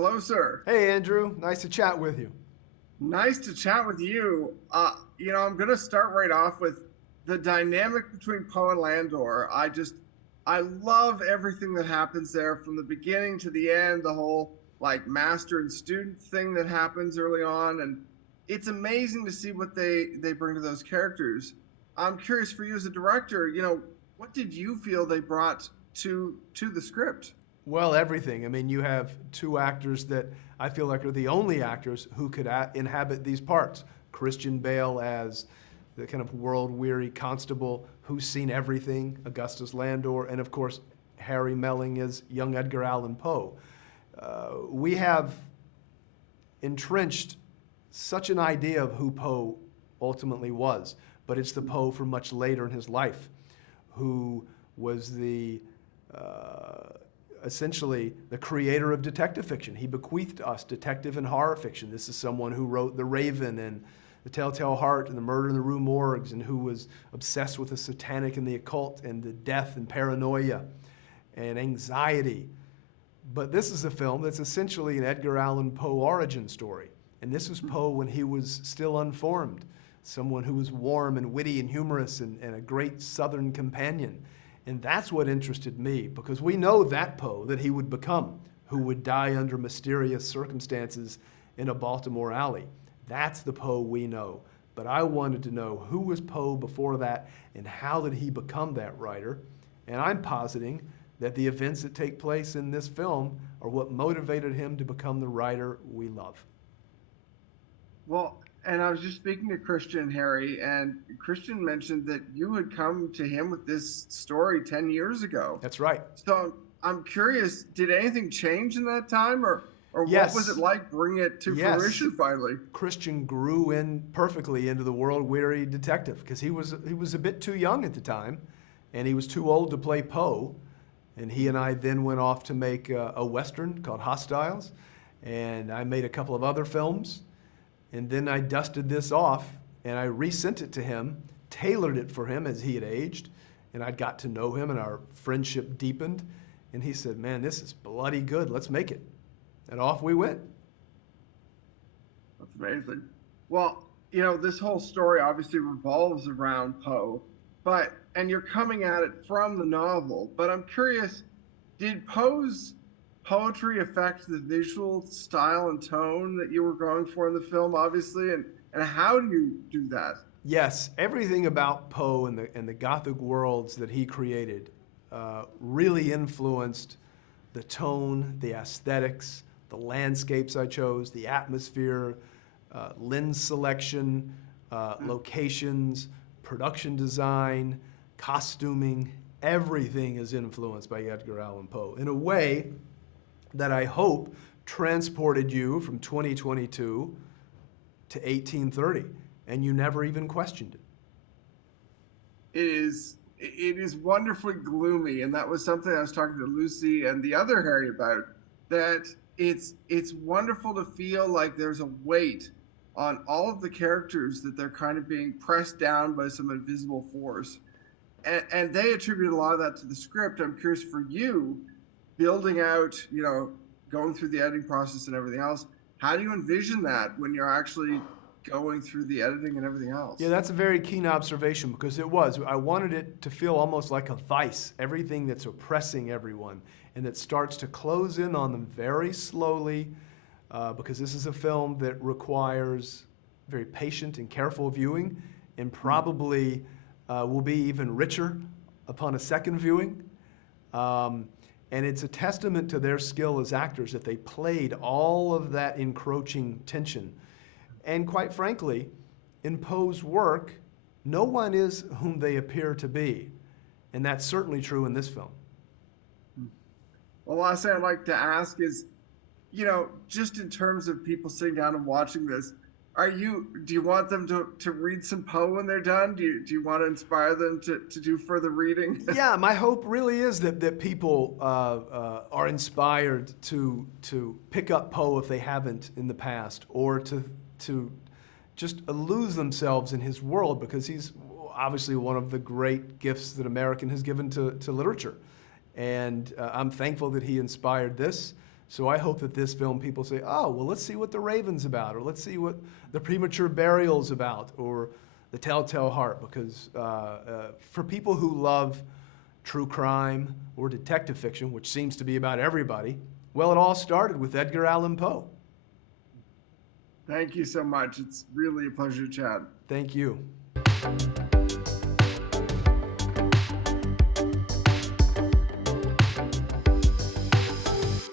Hello, sir. Hey, Andrew. Nice to chat with you. Nice to chat with you. I'm going to start right off with the dynamic between Poe and Landor. I love everything that happens there from the beginning to the end, the whole like master and student thing that happens early on. And it's amazing to see what they bring to those characters. I'm curious for you as a director, what did you feel they brought to the script? Well, everything. I mean, you have two actors that I feel like are the only actors who could inhabit these parts. Christian Bale as the kind of world-weary constable who's seen everything, Augustus Landor, and of course, Harry Melling as young Edgar Allan Poe. We have entrenched such an idea of who Poe ultimately was, but it's the Poe from much later in his life, who was essentially the creator of detective fiction. He bequeathed us detective and horror fiction. This is someone who wrote The Raven and The Telltale Heart and The Murder in the Rue Morgues, and who was obsessed with the satanic and the occult and the death and paranoia and anxiety. But this is a film that's essentially an Edgar Allan Poe origin story. And this was Poe when he was still unformed, someone who was warm and witty and humorous and a great Southern companion. And that's what interested me, because we know that Poe that he would become, who would die under mysterious circumstances in a Baltimore alley. That's the Poe we know. But I wanted to know who was Poe before that and how did he become that writer. And I'm positing that the events that take place in this film are what motivated him to become the writer we love. Well, and I was just speaking to Christian, Harry, and Christian mentioned that you had come to him with this story 10 years ago. That's right. So I'm curious, did anything change in that time, or Yes. what was it like bringing it to fruition finally? Christian grew in perfectly into the world-weary detective, because he was a bit too young at the time, and he was too old to play Poe. And he and I then went off to make a Western called Hostiles, and I made a couple of other films. And then I dusted this off, and I resent it to him, tailored it for him as he had aged, and I'd got to know him, and our friendship deepened. And he said, man, this is bloody good. Let's make it. And off we went. That's amazing. Well, this whole story obviously revolves around Poe, and you're coming at it from the novel, but I'm curious, did Poe's poetry affect the visual style and tone that you were going for in the film, obviously, and how do you do that? Yes, everything about Poe and the Gothic worlds that he created really influenced the tone, the aesthetics, the landscapes I chose, the atmosphere, lens selection, locations, production design, costuming. Everything is influenced by Edgar Allan Poe in a way that I hope transported you from 2022 to 1830, and you never even questioned it. It is wonderfully gloomy, and that was something I was talking to Lucy and the other Harry about, that it's wonderful to feel like there's a weight on all of the characters, that they're kind of being pressed down by some invisible force. And they attribute a lot of that to the script. I'm curious for you, building out, going through the editing process and everything else, how do you envision that when you're actually going through the editing and everything else? Yeah, that's a very keen observation, because I wanted it to feel almost like a vice, everything that's oppressing everyone, and that starts to close in on them very slowly, because this is a film that requires very patient and careful viewing, and probably will be even richer upon a second viewing. And it's a testament to their skill as actors that they played all of that encroaching tension. And quite frankly, in Poe's work, no one is whom they appear to be. And that's certainly true in this film. Well, last thing I'd like to ask is, just in terms of people sitting down and watching this, do you want them to read some Poe when they're done? Do you want to inspire them to do further reading? Yeah, my hope really is that people are inspired to pick up Poe if they haven't in the past, or to just lose themselves in his world, because he's obviously one of the great gifts that American has given to literature. And I'm thankful that he inspired this. So I hope that this film, people say, oh, well, let's see what The Raven's about, or let's see what The Premature Burial's about, or The Telltale Heart, because for people who love true crime or detective fiction, which seems to be about everybody, well, it all started with Edgar Allan Poe. Thank you so much. It's really a pleasure to chat. Thank you.